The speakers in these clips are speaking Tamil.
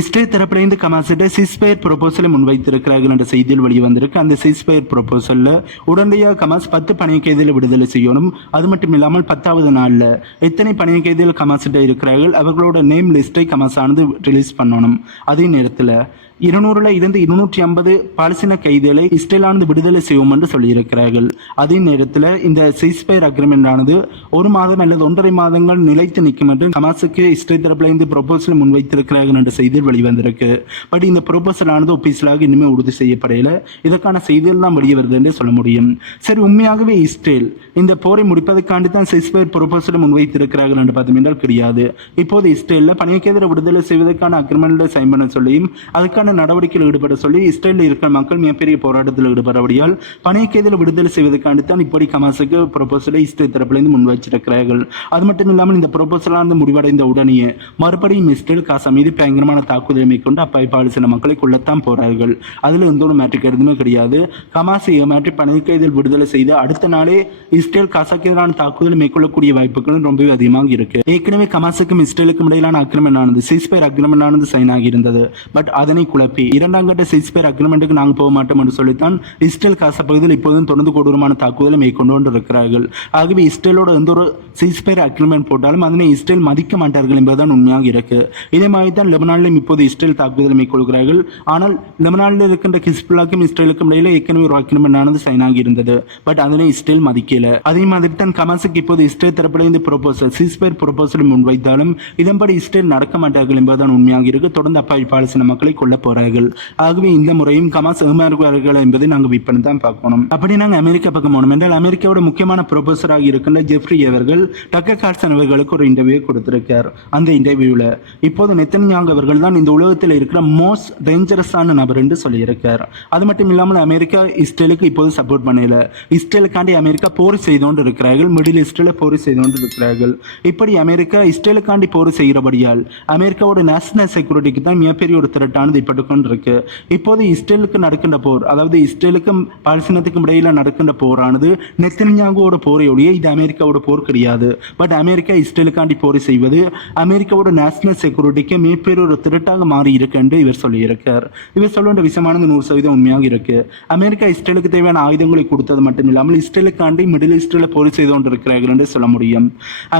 இஸ்ரேல் தரப்பிலிருந்து கமாசிட்ட சிஸ்பயர் ப்ரொபோசலை முன்வைத்திருக்கிறார்கள் என்ற செய்தியில் வெளிவந்திருக்கு. அந்த சிஸ்பயர் ப்ரொபோசலில் உடனடியாக கமாஸ் பத்து பணிய கைதிகளை விடுதலை செய்யணும். அது மட்டும் இல்லாமல் பத்தாவது நாளில் எத்தனை பணிய கைதிகள் கமாசிட்ட இருக்கிறார்கள்? அவர்களோட நேம் லிஸ்டை கமாஸானது ரிலீஸ் பண்ணணும். அதே நேரத்தில் இருநூறுல இருந்து இருநூற்றி ஐம்பது பாலஸ்தீன கைதிகளை இஸ்ரேலானது விடுதலை செய்வோம் என்று சொல்லியிருக்கிறார்கள். அதே நேரத்தில் இந்த சீஸ்பயர் அக்ரிமெண்ட் ஆனது ஒரு மாதம் அல்லது ஒன்றரை மாதங்கள் நிலைத்து நிற்கும் என்று ஹமாஸுக்கு இஸ்ரேல் தரப்பில் இருந்து ப்ரொபோசல் முன்வைத்திருக்கிறார்கள் என்ற செய்தியில் வெளிவந்திருக்கு. பட் இந்த ப்ரொபோசல் ஆனது ஒபிஷியலாக இனிமேல் உறுதி செய்யப்படையில இதற்கான செய்திகள் தான் வெளியே வருது என்று சொல்ல முடியும். சரி உண்மையாகவே இஸ்ரேல் இந்த போரை முடிப்பதற்காண்டி தான் சீஸ்பயர் ப்ரொபோசலை முன்வைத்திருக்கிறார்கள் என்று பார்த்தோம் என்றால் கிடையாது. இப்போது இஸ்ரேலில் பணியக்கேதர விடுதலை செய்வதற்கான அக்ரிமெண்ட்டை சைன் பண்ண சொல்லியும் அதுக்கான நடவடிக்கையில் ஈடுபட சொல்லி இஸ்ரேலில் இருக்கிற மக்கள் மிகப்பெரிய போராட்டத்தில் ஈடுபடபடியால் பணியக்கேதில் விடுதலை செய்வதற்காண்டி தான் இப்படி கமாசுக்கு ப்ரொபோசலை இஸ்ரேல் தரப்பிலிருந்து முன் வச்சிருக்கிறார்கள் அது மட்டும் இல்லாமல் இந்த ப்ரொபோசலானது முடிவடைந்த உடனேயே மறுபடியும் இஸ்ரேல் காசா மீது பயங்கரமான தாக்குதலை மேற்கொண்டு அப்பாய் பாலஸ்தீன மக்களை கொள்ளத்தான் போறார்கள். அதில் எந்த ஒரு மேட்ரிக் எதுவுமே கிடையாது. கமாசை ஏமாற்றி பணியக்கேதில் விடுதலை செய்து அடுத்த நாளே இஸ்ரேல் காசாக்கு எதிரான தாக்குதல் மேற்கொள்ளக்கூடிய வாய்ப்புகளும் ரொம்பவே அதிகமாக இருக்கு. ஏற்கனவே கமாசுக்கும் இஸ்ரேலுக்கும் இடையிலான அக்ரிமெண்ட் ஆனது சீஸ்பயர் அக்ரிமெண்ட் ஆனது சைன் ஆகியிருந்தது பட் அதனை குழப்பி. இரண்டாம் கட்ட சீஸ்பயர் அக்ரிமெண்ட்டுக்கு நாங்கள் போக மாட்டோம் என்று சொல்லித்தான் இஸ்ரேல் காச பகுதியில் இப்போதும் தொடர்ந்து கொடூரமான தாக்குதலை மேற்கொண்டு கொண்டிருக்கிறார்கள். ஆகவே இஸ்ரேலோட எந்த ஒரு சீஸ்பயர் அக்ரிமெண்ட் போட்டாலும் அதனை இஸ்ரேல் மதிக்க மாட்டார்கள் என்பதுதான் உண்மையாக இருக்கு. இதே மாதிரி தான் லெபனானிலும் இப்போது இஸ்ரேல் தாக்குதல் மேற்கொள்கிறார்கள். ஆனால் லெபனானில் இருக்கின்ற ஹிஸ்புல்லாக்கும் இஸ்ரேலுக்கும் இடையில ஏற்கனவே ஒரு அக்ரிமெண்ட் ஆனது சைன் ஆகி இருந்தது. பட் அதனை இஸ்ரேல் மதிக்கல. அதே மாதிரி தான் கமாசுக்கு இப்போது இஸ்ரேல் இந்த ப்ரொபோசல் சீஸ்பயர் ப்ரொபோசலை முன்வைத்தாலும் இதன்படி இஸ்ரேல் நடக்க மாட்டார்கள் என்பதுதான் உண்மையாக இருக்கு. தொடர்ந்து அப்பாவி பாலஸ்தீன மக்களை கொல்ல போறார்கள். ஆகவே இந்த முறையும் கமாஸ் ஏமாறுவார்கள் என்பதை நாங்கள் விற்பனை தான் பார்க்கணும். அப்படி நாங்கள் அமெரிக்கா பக்கம் போனோம் என்றால் அமெரிக்காவோட முக்கியமான ப்ரொஃபஸராக இருக்கின்ற ஜெஃப்ரி அவர்கள் டக்க கார்சன் அவர்களுக்கு ஒரு இன்டர்வியூ கொடுத்திருக்கார் அந்த இன்டர்வியூவில் இப்போது நெத்தன்யாங் அவர்கள் தான் இந்த உலகத்தில் இருக்கிற மோஸ்ட் டேஞ்சரஸான நபர் என்று சொல்லியிருக்கார். அது மட்டும் இல்லாமல் அமெரிக்கா இஸ்ரேலுக்கு இப்போது சப்போர்ட் பண்ணல. இஸ்ரேலுக்காண்டி அமெரிக்கா போர் செய்து கொண்டு இருக்கிறார்கள். மிடில் ஈஸ்டில் போர் செய்து கொண்டு இருக்கிறார்கள். இப்படி அமெரிக்கா இஸ்ரேலுக்காண்டி போர் செய்கிறபடியால் அமெரிக்காவோட நேஷனல் செக்யூரிட்டிக்கு தான் மிகப்பெரிய ஒரு திரட்டானது இப்படி இப்பட்டு இருக்கு இப்போது இஸ்ரேலுக்கு நடக்கின்ற போர் அதாவது இஸ்ரேலுக்கும் பாலஸ்தீனத்துக்கும் இடையில நடக்கின்ற போரானது நெத்தன்யாகுவோட போரை ஒழிய இது அமெரிக்காவோட போர் கிடையாது. பட் அமெரிக்கா இஸ்ரேலுக்காண்டி போரை செய்வது அமெரிக்காவோட நேஷனல் செக்யூரிட்டிக்கு மிகப்பெரிய ஒரு திருட்டாக மாறி இருக்கு என்று இவர் சொல்லியிருக்கார். இவர் சொல்லுன்ற விஷயமானது நூறு சதவீதம் உண்மையாக இருக்கு. அமெரிக்கா இஸ்ரேலுக்கு தேவையான ஆயுதங்களை கொடுத்தது மட்டும் இல்லாமல் இஸ்ரேலுக்காண்டி மிடில் ஈஸ்டில் போர் செய்து கொண்டிருக்கிறார்கள் என்று சொல்ல முடியும்.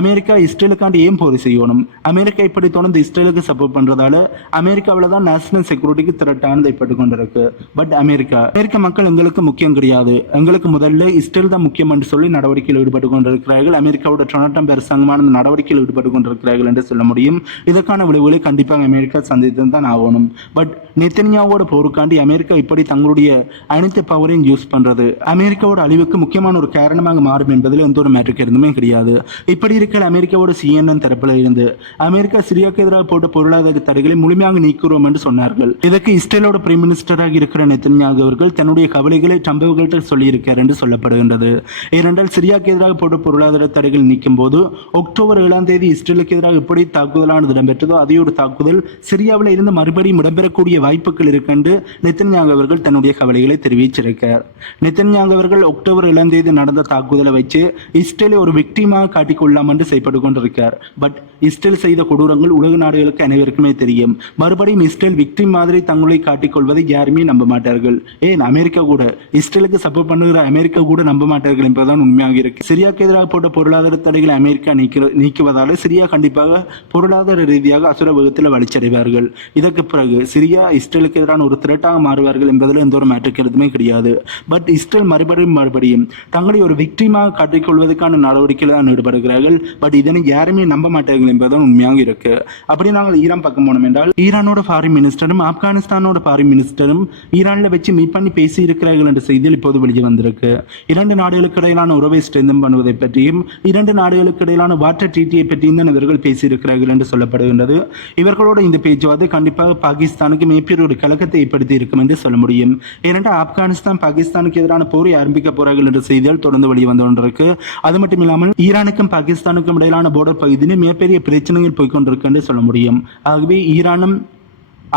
அமெரிக்கா இஸ்ரேலுக்காண்டி ஏன் போர் செய்யணும்? அமெரிக்கா இப்படி தொடர்ந்து இஸ்ரேலுக்கு சப்போர்ட் பண்றதால அமெரிக்காவில் தான் நேஷனல் செக்யூரிட்டிக்கு திரட்டானது ஏற்பட்டு கொண்டிருக்கு. பட் அமெரிக்கா அமெரிக்க மக்கள் எங்களுக்கு முக்கியம் கிடையாது. எங்களுக்கு முதல்ல இஸ்ரேல் தான் முக்கியம் என்று சொல்லி நடவடிக்கையில் ஈடுபட்டு கொண்டிருக்கிறார்கள். அமெரிக்காவோட டொனட்டம் அரசாங்கமான நடவடிக்கையில் ஈடுபட்டு கொண்டிருக்கிறார்கள் என்று சொல்ல முடியும். இதற்கான விளைவுகளை கண்டிப்பாக அமெரிக்கா சந்தித்து தான் ஆகணும். பட் நெத்தனியாவோட போருக்காண்டி அமெரிக்கா இப்படி தங்களுடைய அனைத்து பவரையும் யூஸ் பண்றது. அமெரிக்காவோட அழிவுக்கு முக்கியமான ஒரு காரணமாக மாறும் என்பதில் எந்த ஒரு மேட்ரிக் இருந்துமே கிடையாது. இப்படி இருக்கிற அமெரிக்காவோட சிஎன்என் தரப்பில் இருந்து அமெரிக்கா சிரியாவுக்கு எதிராக போட்ட பொருளாதார தடைகளை முழுமையாக நீக்குறோம் என்று சொன்னார்கள். இதற்கு இஸ்ரேலோட பிரைம் மினிஸ்டராக இருக்கிற நெத்தன்யாகு அவர்கள் தன்னுடைய கவலைகளை ட்ரம்ப் சொல்லியிருக்கார் என்று சொல்லப்படுகின்றது. ஏனென்றால் சிரியாவுக்கு எதிராக போட்ட பொருளாதார தடைகள் நீக்கும் போது அக்டோபர் ஏழாம் தேதி இஸ்ரேலுக்கு எதிராக எப்படி தாக்குதலானது இடம்பெற்றதோ அதே ஒரு தாக்குதல் சிரியாவில் இருந்து மறுபடியும் இடம்பெறக்கூடிய வாய்ப்புகள் இருக்கென்று நெத்தன்யாகு அவர்கள் தன்னுடைய கவலைகளை தெரிவிச்சிருக்கார். நெத்தன்யாகு அவர்கள் அக்டோபர் ஏழாம் தேதி நடந்த தாக்குதலை வச்சு இஸ்ரேலை ஒரு விக்டிமாக காட்டிக்கொள்ளலாம் என்று செய்யப்பட்டு கொண்டிருக்கார். பட் இஸ்ரேல் செய்த கொடூரங்கள் உலக நாடுகளுக்கு அனைவருக்குமே தெரியும். மறுபடியும் இஸ்ரேல் விக்டிம் மாதிரி தங்களை காட்டிக்கொள்வதை யாருமே நம்ப மாட்டார்கள். ஏன்? அமெரிக்கா கூட. இஸ்ரேலுக்கு சப்போர்ட் பண்ணுகிற அமெரிக்கா கூட நம்ப மாட்டார்கள் என்பதுதான் உண்மையாக இருக்கு. சிரியாவுக்கு எதிராக போட்ட பொருளாதார தடைகளை அமெரிக்கா நீக்கிற நீக்குவதால சிரியா கண்டிப்பாக பொருளாதார ரீதியாக அசுர வகுத்தில் வலிச்சடைவார்கள் இதற்கு பிறகு சிரியா இஸ்ரேலுக்கு எதிரான ஒரு திரட்டாக மாறுவார்கள் என்பதில் எந்த ஒரு மேட்ரிக் எதுவுமே கிடையாது. பட் இஸ்ரேல் மறுபடியும் மறுபடியும் தங்களை ஒரு விக்டிமாக காட்டிக்கொள்வதற்கான நடவடிக்கையில் தான் ஈடுபடுகிறார்கள். பட் இதனை யாருமே நம்ப மாட்டார்கள் என்பதுதான் உண்மையாக இருக்கு. அப்படி நாங்கள் ஈரான் பக்கம் போனோம் என்றால் ஈரானோட ஃபாரின் மினிஸ்டரும் ஆப்கானிஸ்தானோட ஃபாரின் மினிஸ்டரும் ஈரானில் வச்சு மீட் பண்ணி பேசி இருக்கிறார்கள் என்ற செய்தியில் இப்போது வெளியே வந்திருக்கு. இரண்டு நாடுகளுக்கு இடையிலான உறவை ஸ்ட்ரெந்தம் பண்ணுவதை பற்றியும் இரண்டு நாடுகளுக்கு இடையிலான வாட்டர் ட்ரீட்டியை பற்றியும் தான் இவர்கள் பேசியிருக்கிறார்கள் என்று சொல்லப்படுகின்றது. இவர்களோட இந்த பேச்சுவார்த்தை கண்டிப்பாக பாகிஸ்தானுக்கு மிகப்பெரிய ஒரு கலக்கத்தை ஏற்படுத்தி இருக்கும் என்று சொல்ல முடியும். ஏனென்றால் ஆப்கானிஸ்தான் பாகிஸ்தானுக்கு எதிரான போரை ஆரம்பிக்க போறார்கள் என்ற செய்திகள் தொடர்ந்து வெளியே வந்து கொண்டிருக்கு. அது மட்டும் இல்லாமல் ஈரானுக்கும் பாகிஸ்தானுக்கும் இடையிலான போர்டர் பகுதியில் மிகப்பெரிய பிரச்சனைகள் போய்கொண்டிருக்கு என்று சொல்ல முடியும். ஆகவே ஈரானும்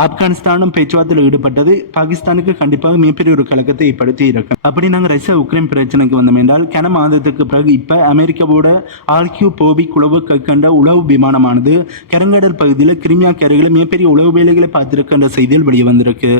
ஆப்கானிஸ்தானும் பேச்சுவார்த்தையில் ஈடுபட்டது. பாகிஸ்தானுக்கு கண்டிப்பாக மிகப்பெரிய ஒரு கலக்கத்தை ஏற்படுத்தி இருக்கு. அப்படி நாங்கள் ரஷ்யா உக்ரைன் பிரச்சனைக்கு வந்தோம் என்றால் கன மாதத்துக்கு பிறகு இப்ப அமெரிக்காவோட ஆர்கியூ போபி குழவு கண்ட உளவு விமானமானது கருங்கடல் பகுதியில் கிரிமியா கரைகளை மிகப்பெரிய உளவு வேலைகளை பார்த்திருக்கின்ற செய்தியில் வெளியே வந்திருக்கு.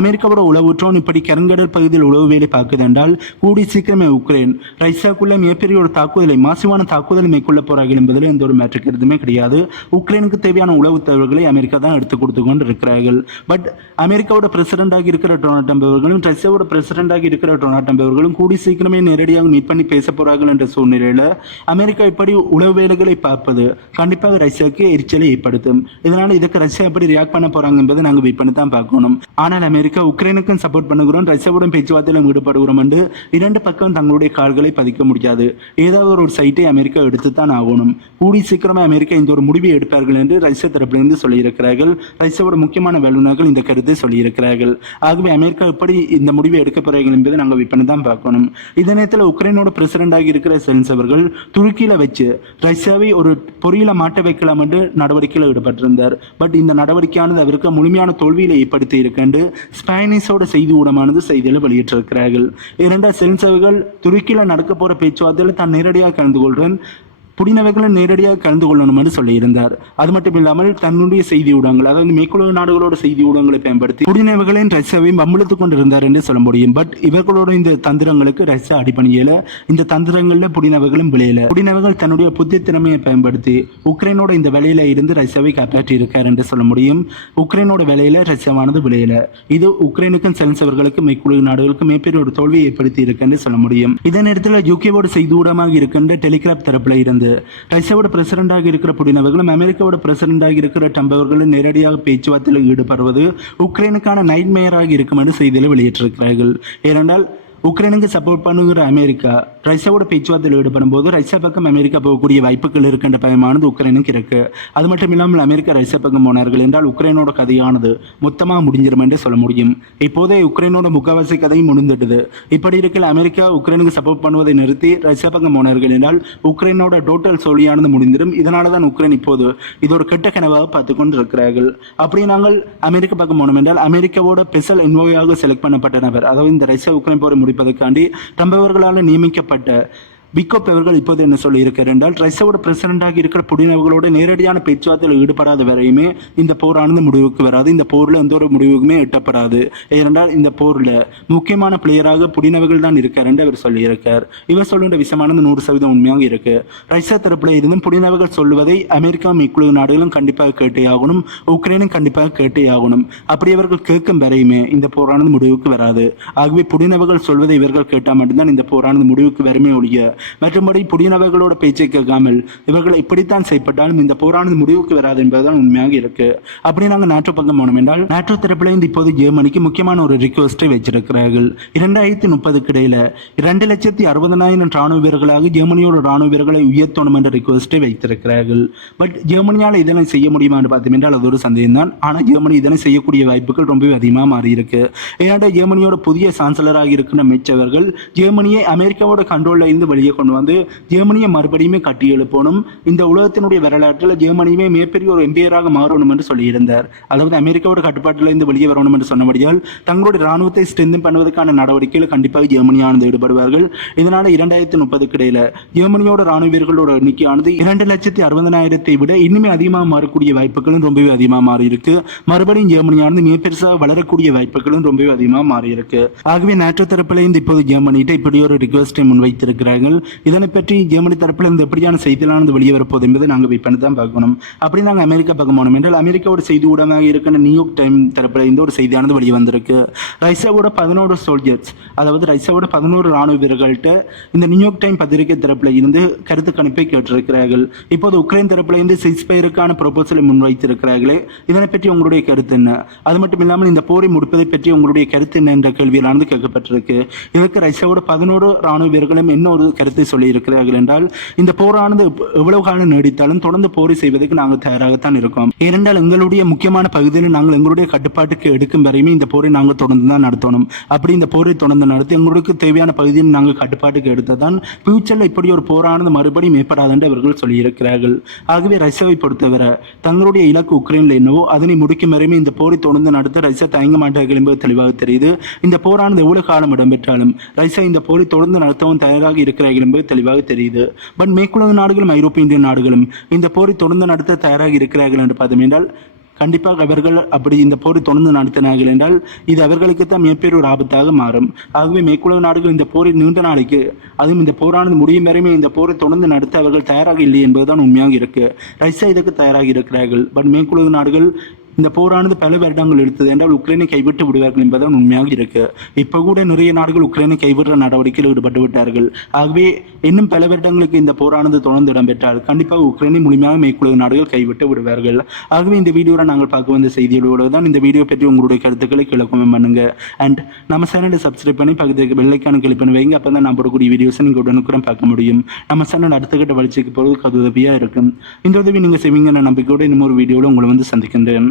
அமெரிக்காவோட உளவு ட்ரோன் இப்படி கருங்கடல் பகுதியில் உளவு வேலை பார்க்குது என்றால் கூடி சீக்கிரமே உக்ரைன் ரஷ்யாக்குள்ள மிகப்பெரிய ஒரு தாக்குதலை மாசுவான தாக்குதலை மேற்கொள்ள போறார்கள் என்பதில் எந்த ஒரு மேற்று எதுவுமே கிடையாது. உக்ரைனுக்கு தேவையான உளவு தகவல்களை அமெரிக்கா தான் எடுத்து கொடுத்து கொண்டு இருக்கிறார்கள் பட் அமெரிக்காவோட பிரசிடென்டாக இருக்கிற டொனால்ட் ட்ரம்ப் அவர்களும் ரஷ்யாவோட பிரசிடென்டாக இருக்கிற டொனால்ட் ட்ரம்ப் அவர்களும் கூடி சீக்கிரமே நேரடியாக மீட் பண்ணி பேச போறார்கள் என்ற சூழ்நிலையில அமெரிக்கா இப்படி உளவு வேலைகளை பார்ப்பது கண்டிப்பாக ரஷ்யாவுக்கு எரிச்சலை ஏற்படுத்தும். இதனால இதுக்கு ரஷ்யா எப்படி ரியாக்ட் பண்ண போறாங்க என்பதை நாங்கள் வெயிட் பண்ணி தான் பார்க்கணும். ஆனால் அமெரிக்கா உக்ரைனுக்கும் சப்போர்ட் பண்ணுகிறோம் ரஷ்யாவுடன் பேச்சுவார்த்தையில் ஈடுபடுகிறோம் என்று இரண்டு பக்கம் தங்களுடைய கால்களை பதிக்க முடியாது. ஏதாவது ஒரு சைட்டை அமெரிக்கா எடுத்து தான் ஆகணும். கூடி சீக்கிரமே அமெரிக்கா இந்த ஒரு முடிவை எடுப்பார்கள் என்று ரஷ்ய தரப்பிலிருந்து சொல்லியிருக்கிறார்கள். ரஷ்யாவோட முக்கியமான வல்லுநர்கள் இந்த கருத்தை சொல்லியிருக்கிறார்கள். ஆகவே அமெரிக்கா எப்படி இந்த முடிவை எடுக்க என்பதை நாங்கள் விற்பனை தான் பார்க்கணும். இதே நேரத்தில் உக்ரைனோட பிரசிடண்டாக இருக்கிற சென்ஸ் அவர்கள் துருக்கியில வச்சு ரஷ்யாவை ஒரு பொறியில மாட்ட வைக்கலாம் என்று நடவடிக்கையில் ஈடுபட்டிருந்தார். பட் இந்த நடவடிக்கையானது அவருக்கு முழுமையான தோல்வியில ஏற்படுத்தி இருக்கென்று ஸ்பானிஷோட செய்தி ஊடகமானது செய்தியில் வெளியிட்டிருக்கிறார்கள். இரண்டா சென்ஸ் அவர்கள் துருக்கியில நடக்க போற பேச்சுவார்த்தையில் தான் நேரடியாக கலந்து கொள்றேன். புடினவைகளை நேரடியாக கலந்து கொள்ளணும் என்று சொல்லியிருந்தார். அது மட்டும் இல்லாமல் தன்னுடைய செய்தி ஊடகங்கள் அதாவது மேற்குலக நாடுகளோட செய்தி ஊடகங்களை பயன்படுத்தி புடினவைகளின் ரஷ்யாவையும் வம்பிழுத்துக் கொண்டிருந்தார் என்று சொல்ல முடியும். பட் இவர்களோட இந்த தந்திரங்களுக்கு ரஷ்யா அடிப்பணியல இந்த தந்திரங்கள்ல புடினவைகளும் விளையல. புடினவர்கள் தன்னுடைய புத்தி திறமையை பயன்படுத்தி உக்ரைனோட இந்த வேலையில இருந்து ரஷ்யாவை காப்பாற்றி இருக்கார் என்று சொல்ல முடியும். உக்ரைனோட வேலையில ரஷ்யாவானது விளையல. இது உக்ரைனுக்கும் செல்சவர்களுக்கும் மேற்குலக நாடுகளுக்கும் மிகப்பெரிய ஒரு தோல்வியை ஏற்படுத்தி இருக்கு என்று சொல்ல முடியும். இதே நேரத்தில் யூகேவோட செய்தி ஊடகமாக இருக்கின்ற டெலிகிராப் தரப்புல இருந்து ரஷ்யாவோட பிரசிடண்டாக இருக்கிற புடினவர்களும் அமெரிக்காவோட பிரசிடண்டாக இருக்கிற ட்ரம்ப் அவர்களும் நேரடியாக பேச்சுவார்த்தையில் ஈடுபடுவது உக்ரைனுக்கான நைட்மேயராக இருக்கும் என்று செய்தியில் வெளியிட்டிருக்கிறார்கள். ஏனென்றால் உக்ரைனுக்கு சப்போர்ட் பண்ணுகிற அமெரிக்கா ரஷ்யாவோட பேச்சுவார்த்தையில் ஈடுபடும் போது ரஷ்யா பக்கம் அமெரிக்கா போகக்கூடிய வாய்ப்புகள் இருக்கின்ற பயமானது உக்ரைனுக்கு இருக்கு. அது மட்டும் இல்லாமல் அமெரிக்கா ரஷ்யா பக்கம் போனார்கள் என்றால் உக்ரைனோட கதையானது மொத்தமாக முடிஞ்சிரும் என்று சொல்ல முடியும். இப்போதே உக்ரைனோட முக்காவாசி கதையும் முடிந்துட்டது இப்படி இருக்கையில் அமெரிக்கா உக்ரைனுக்கு சப்போர்ட் பண்ணுவதை நிறுத்தி ரஷ்யா பக்கம் போனார்கள் என்றால் உக்ரைனோட டோட்டல் சோழியானது முடிந்திடும் இதனால தான் உக்ரைன் இப்போது இது ஒரு கெட்ட கனவாக பார்த்து கொண்டு இருக்கிறார்கள் அப்படி நாங்கள் அமெரிக்கா பக்கம் போனோம் என்றால் அமெரிக்காவோட பெசல் என்வோயாக செலக்ட் பண்ணப்பட்ட நபர் அதாவது இந்த ரஷ்யா உக்ரைன் போர் முடிப்பதற்காண்டி தம்பவர்களால் நியமிக்கப்பட்ட பிகோப் அவர்கள் இப்போது என்ன சொல்லியிருக்கிறார் என்றால் ரஷ்யாவோட பிரசிடண்டாக இருக்கிற புடின் அவர்களோட நேரடியான பேச்சுவார்த்தையில் ஈடுபடாத வரையுமே இந்த போரானது முடிவுக்கு வராது. இந்த போரில் எந்த ஒரு முடிவுக்குமே எட்டப்படாது. ஏனென்றால் இந்த போரில் முக்கியமான பிளேயராக புடினவர்கள் தான் இருக்கார் என்று அவர் சொல்லியிருக்கார் இவர் சொல்லுகின்ற விஷயமானது நூறு சதவீதம் உண்மையாக இருக்கு. ரஷ்யா தரப்பில் இருந்தும் புடினவர்கள் சொல்லுவதை அமெரிக்கா இக்குழு நாடுகளும் கண்டிப்பாக கேட்டே ஆகணும். உக்ரைனும் கண்டிப்பாக கேட்டே ஆகணும். அப்படி அவர்கள் கேட்கும் வரையுமே இந்த போரானது முடிவுக்கு வராது. ஆகவே புடினவர்கள் சொல்வதை இவர்கள் கேட்டால் மட்டும்தான் இந்த போரானது முடிவுக்கு வருமே ஒழிய மற்றபடி புதியனவர்களோட பேச்சை கேட்காமல் இவர்கள் இப்படித்தான் செய்யப்பட்டாலும் இந்த போரானது முடிவுக்கு வராது என்பதுதான் உண்மையாக இருக்கு. அப்படி நாங்கள் நாட்டு பக்கம் போனோம் என்றால் நாட்டோ தரப்பில் இருந்து இப்போது ஜெர்மனிக்கு முக்கியமான ஒரு ரிக்வெஸ்டை வச்சிருக்கிறார்கள் இரண்டாயிரத்தி முப்பதுக்கு இடையில இரண்டு லட்சத்தி அறுபதனாயிரம் ராணுவ வீரர்களாக ஜெர்மனியோட ராணுவ வீரர்களை உயர்த்தணும் என்ற ரிக்வெஸ்டை வைத்திருக்கிறார்கள். பட் ஜெர்மனியால் இதனை செய்ய முடியுமா என்று பார்த்தோம் என்றால் அது ஒரு சந்தேகம் தான் ஆனால் ஜெர்மனி இதனை செய்யக்கூடிய வாய்ப்புகள் ரொம்பவே அதிகமாக மாறி இருக்கு. ஏன்னா ஜெர்மனியோட புதிய சான்சலராக இருக்கிற மெச்சவர்கள் ஜெர்மனியை அமெரிக்காவோட கண்ட்ரோலில் இருந்து வெளியே வெளியே கொண்டு வந்து ஜெர்மனியை மறுபடியுமே கட்டி எழுப்பணும். இந்த உலகத்தினுடைய வரலாற்றில் ஜெர்மனியுமே மிகப்பெரிய ஒரு எம்பியராக மாறணும் என்று சொல்லியிருந்தார். அதாவது அமெரிக்காவோட கட்டுப்பாட்டில் இருந்து வெளியே வரணும் என்று சொன்னபடியால் தங்களுடைய ராணுவத்தை ஸ்ட்ரெந்தன் பண்ணுவதற்கான நடவடிக்கையில் கண்டிப்பாக ஜெர்மனியானது ஈடுபடுவார்கள். இதனால இரண்டாயிரத்தி முப்பதுக்கு இடையில ஜெர்மனியோட ராணுவ வீரர்களோட எண்ணிக்கையானது இரண்டு லட்சத்தி அறுபதனாயிரத்தை விட இன்னுமே அதிகமாக மாறக்கூடிய வாய்ப்புகளும் ரொம்பவே அதிகமாக மாறி இருக்கு மறுபடியும் ஜெர்மனியானது மிக பெருசாக வளரக்கூடிய வாய்ப்புகளும் ரொம்பவே அதிகமாக மாறி இருக்கு ஆகவே நேற்று தரப்பில் இந்த இப்போது ஜெர்மனிட்ட இப்படி ஒரு ரிக்வெஸ்டை முன்வைத்திருக்கிறார்கள். இதனை பற்றி ஜெர்மனி தரப்பில் இருந்து எப்படியான செய்திகளானது வெளியே வரப்போகுது என்பதை நாங்கள் வெயிட் பண்ணி தான் பார்க்கணும். அப்படி நாங்கள் அமெரிக்கா பார்க்க போனோம். என்றால் அமெரிக்காவோட செய்தி ஊடகமாக இருக்கிற நியூயார்க் டைம் தரப்பில் இருந்து ஒரு செய்தியானது வெளியே வந்திருக்கு. ரஷ்யாவோட பதினோரு சோல்ஜர்ஸ் அதாவது ரைசாவோட பதினோரு ராணுவ வீரர்கள்ட்ட இந்த நியூயார்க் டைம் பத்திரிகை தரப்பில் இருந்து கருத்து கணிப்பை கேட்டிருக்கிறார்கள். இப்போது உக்ரைன் தரப்பில் இருந்து சிஸ்பயருக்கான ப்ரொபோசலை முன்வைத்திருக்கிறார்களே இதனை பற்றி உங்களுடைய கருத்து என்ன? அது மட்டும் இல்லாமல் இந்த போரை முடிப்பதை பற்றி உங்களுடைய கருத்து என்ன என்ற கேள்வியிலானது கேட்கப்பட்டிருக்கு. இதற்கு ரஷ்யாவோட பதினோரு ராணுவ வீரர்களும் என்ன ஒரு கருத்தை சொல்லியிருக்கிறார்கள் என்றால் இந்த போரானது எவ்வளவு காலம் நீடித்தாலும் தொடர்ந்து போரை செய்வதற்கு நாங்கள் தயாராகத்தான் இருக்கோம். ஏனென்றால் எங்களுடைய முக்கியமான பகுதியில் நாங்கள் எங்களுடைய கட்டுப்பாட்டுக்கு எடுக்கும் வரையுமே இந்த போரை நாங்கள் தொடர்ந்து தான் நடத்தணும். அப்படி இந்த போரை தொடர்ந்து நடத்தி எங்களுக்கு தேவையான பகுதியில் நாங்கள் கட்டுப்பாட்டுக்கு எடுத்ததான் ஃபியூச்சரில் இப்படி ஒரு போரானது மறுபடியும் ஏற்படாது என்று அவர்கள் சொல்லியிருக்கிறார்கள். ஆகவே ரஷ்யாவை பொறுத்தவரை தங்களுடைய இலக்கு உக்ரைனில் என்னவோ அதனை முடிக்கும் வரையுமே இந்த போரை தொடர்ந்து நடத்த ரஷ்யா தயங்க மாட்டார்கள் என்பது தெளிவாக தெரியுது. இந்த போரானது எவ்வளவு காலம் இடம்பெற்றாலும் ரஷ்யா இந்த போரை தொடர்ந்து நடத்தவும் தயாராக இருக்கிறார்கள் என்பது தெளிவாக தெரியுது. பட் மேற்குலக நாடுகளும் ஐரோப்பிய இந்திய நாடுகளும் இந்த போரை தொடர்ந்து நடத்த தயாராக இருக்கிறார்கள் என்று பார்த்தோம். என்றால் கண்டிப்பாக அவர்கள் அப்படி இந்த போரை தொடர்ந்து நடத்தினார்கள் என்றால் இது அவர்களுக்கு தான் மிகப்பெரிய ஒரு ஆபத்தாக மாறும். ஆகவே மேற்குலக நாடுகள் இந்த போரை நீண்ட நாளைக்கு அதுவும் இந்த போரானது முடியும் வரையுமே இந்த போரை தொடர்ந்து நடத்த அவர்கள் தயாராக இல்லை என்பதுதான் உண்மையாக இருக்கு. ரஷ்யா இதுக்கு தயாராக இருக்கிறார்கள். பட் மேற்குலக நாடுகள் இந்த போரானது பல வருடங்கள் எடுத்தது என்றால் உக்ரைனை கைவிட்டு விடுவார்கள் என்பதுதான் உண்மையாக இருக்கு. இப்போ கூட நிறைய நாடுகள் உக்ரைனை கைவிடுற நடவடிக்கையில் ஈடுபட்டு விட்டார்கள். ஆகவே இன்னும் பல வருடங்களுக்கு இந்த போரானது தொடர்ந்து இடம்பெற்றால் கண்டிப்பாக உக்ரைனை முழுமையாக மேற்குலக நாடுகள் கைவிட்டு விடுவார்கள். ஆகவே இந்த வீடியோவில் நாங்கள் பார்க்க வந்த செய்தியோடு தான் இந்த வீடியோ பற்றி உங்களுடைய கருத்துக்களை கீழே comment பண்ணுங்க. அண்ட் நம்ம சேனலை சப்ஸ்கிரைப் பண்ணி பக்கத்துக்கு பெல்லைக்கான கிளிக் பண்ணி வைங்க. அப்போ தான் நான் போடக்கூடிய வீடியோஸை நீங்கள் உடனுக்குடன் பார்க்க முடியும். நம்ம சேனல் அடுத்த கட்ட வளர்ச்சிக்கு போகிறதுக்கு அது உதவியாக இருக்கும். இந்த உதவி நீங்கள் செய்வீங்கன்னு நம்பிக்கையோடு இன்னும் ஒரு வீடியோவில் உங்களை வந்து சந்திக்கின்றேன்.